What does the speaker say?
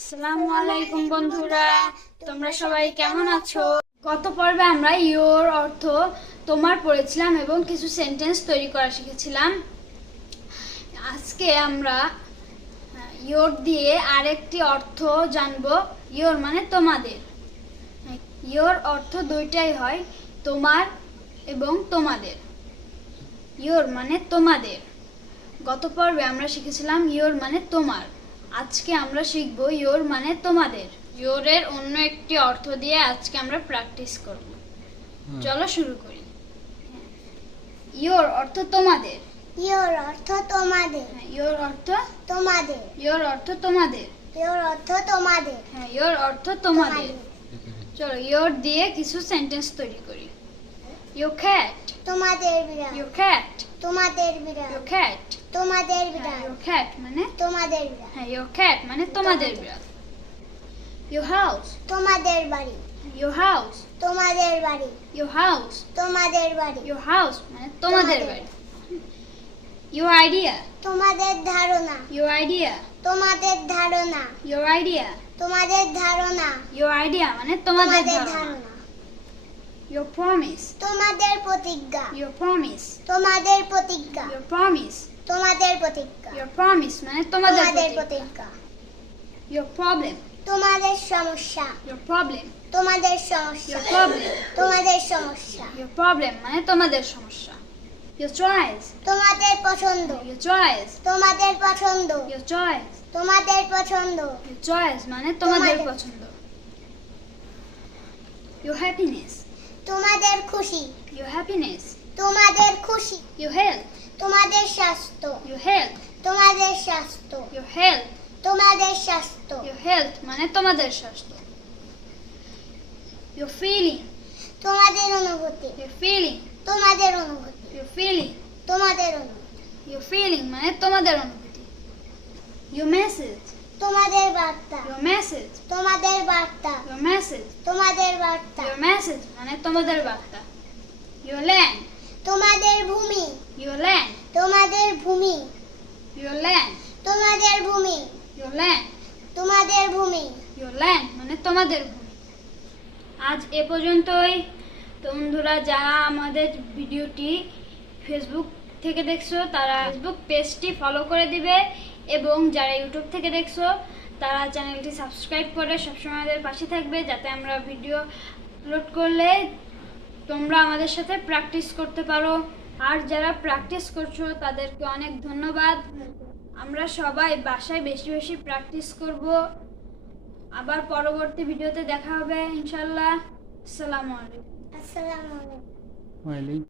আলাইকুম বন্ধুরা, তোমরা সবাই কেমন আছো? গত পর্বে আমরা ইয়োর অর্থ তোমার পড়েছিলাম এবং কিছু সেন্টেন্স তৈরি করা শিখেছিলাম। আজকে আমরা ইয়োর দিয়ে আরেকটি অর্থ জানব। ইয়োর মানে তোমাদের। ইয়োর অর্থ দুইটাই হয়, তোমার এবং তোমাদের। ইয়োর মানে তোমাদের। গত পর্বে আমরা শিখেছিলাম, ইয়োর মানে তোমার। আজকে আমরা শিখব ইয়োর মানে তোমাদের। ইয়োরের অন্য একটি অর্থ দিয়ে আজকে আমরা প্র্যাকটিস করব। চলো শুরু করি। ইয়োর অর্থ তোমাদের। ইয়োর অর্থ তোমাদের। হ্যাঁ ইয়োর অর্থ তোমাদের। ইয়োর অর্থ তোমাদের। ইয়োর অর্থ তোমাদের। হ্যাঁ ইয়োর অর্থ তোমাদের। চলো ইয়োর দিয়ে কিছু সেন্টেন্স তৈরি করি। ইউ ক্যাট তোমাদের বিড়াল। ইউ ক্যাট তোমাদের বিড়াল। ইউ ক্যাট তোমাদের বিড়াল। ইউ ক্যাট মানে? তোমাদের বিড়াল। হ্যাঁ ইউ ক্যাট মানে তোমাদের বিড়াল। ইউ হাউস তোমাদের বাড়ি। ইউ হাউস তোমাদের বাড়ি। ইউ হাউস তোমাদের বাড়ি। ইউ হাউস মানে তোমাদের। বাড়ি। ইউর আইডিয়া তোমাদের ধারণা। ইউর আইডিয়া তোমাদের ধারণা। ইউর আইডিয়া তোমাদের ধারণা। ইউর আইডিয়া মানে তোমাদের ধারণা। ধারণা ইউর তোমাদের প্রতিজ্ঞা। ইউর প্রমিস তোমাদের প্রতিজ্ঞা। ইউর প্রমিস তোমাদের প্রতিজ্ঞা। ইউর প্রমিস মানে তোমাদের প্রতিজ্ঞা। ইউর প্রবলেম তোমাদের সমস্যা। ইউর প্রবলেম তোমাদের সমস্যা। ইউর প্রবলেম তোমাদের সমস্যা। ইউর প্রবলেম মানে তোমাদের সমস্যা। ইউর চয়েস তোমাদের পছন্দ। ইউর চয়েস তোমাদের পছন্দ। ইউর চয়েস তোমাদের পছন্দ। ইউর চয়েস মানে তোমাদের। পছন্দ। ইউর হ্যাপিনেস তোমাদের খুশি ইউর হ্যাপিনেস তোমাদের খুশি ইউর হেলথ তোমাদের স্বাস্থ্য ইউর হেলথ তোমাদের স্বাস্থ্য ইউর হেলথ তোমাদের স্বাস্থ্য ইউর হেলথ মানে তোমাদের স্বাস্থ্য ইউর ফিলিং তোমাদের অনুভূতি ইউর ফিলিং তোমাদের অনুভূতি ইউর ফিলিং তোমাদের অনুভূতি ইউর ফিলিং মানে তোমাদের অনুভূতি ইউর মেসেজ তোমাদের বার্তা। ইউর মেসেজ তোমাদের বার্তা। ইউর মেসেজ তোমাদের বার্তা। ইউর মেসেজ মানে তোমাদের বার্তা। ইউর ল্যান্ড তোমাদের ভূমি। ইউর ল্যান্ড তোমাদের ভূমি। ইউর ল্যান্ড তোমাদের ভূমি। ইউর ল্যান্ড তোমাদের ভূমি। ইউর ল্যান্ড মানে তোমাদের ভূমি। আজ এ পর্যন্তই। বন্ধুরা যারা আমাদের ভিডিওটি ফেসবুক থেকে দেখছ তারা ফেসবুক পেজটি ফলো করে দিবে। এবং যারা ইউটিউব থেকে দেখছ তারা চ্যানেলটি সাবস্ক্রাইব করে সবসময় আমাদের পাশে থাকবে যাতে আমরা ভিডিও আপলোড করলে তোমরা আমাদের সাথে প্র্যাকটিস করতে পারো। আর যারা প্র্যাকটিস করছ তাদেরকে অনেক ধন্যবাদ। আমরা সবাই বাসায় বেশি বেশি প্র্যাকটিস করব। আবার পরবর্তী ভিডিওতে দেখা হবে ইনশাল্লাহ আসসালামু আলাইকুম। আসসালামু আলাইকুম।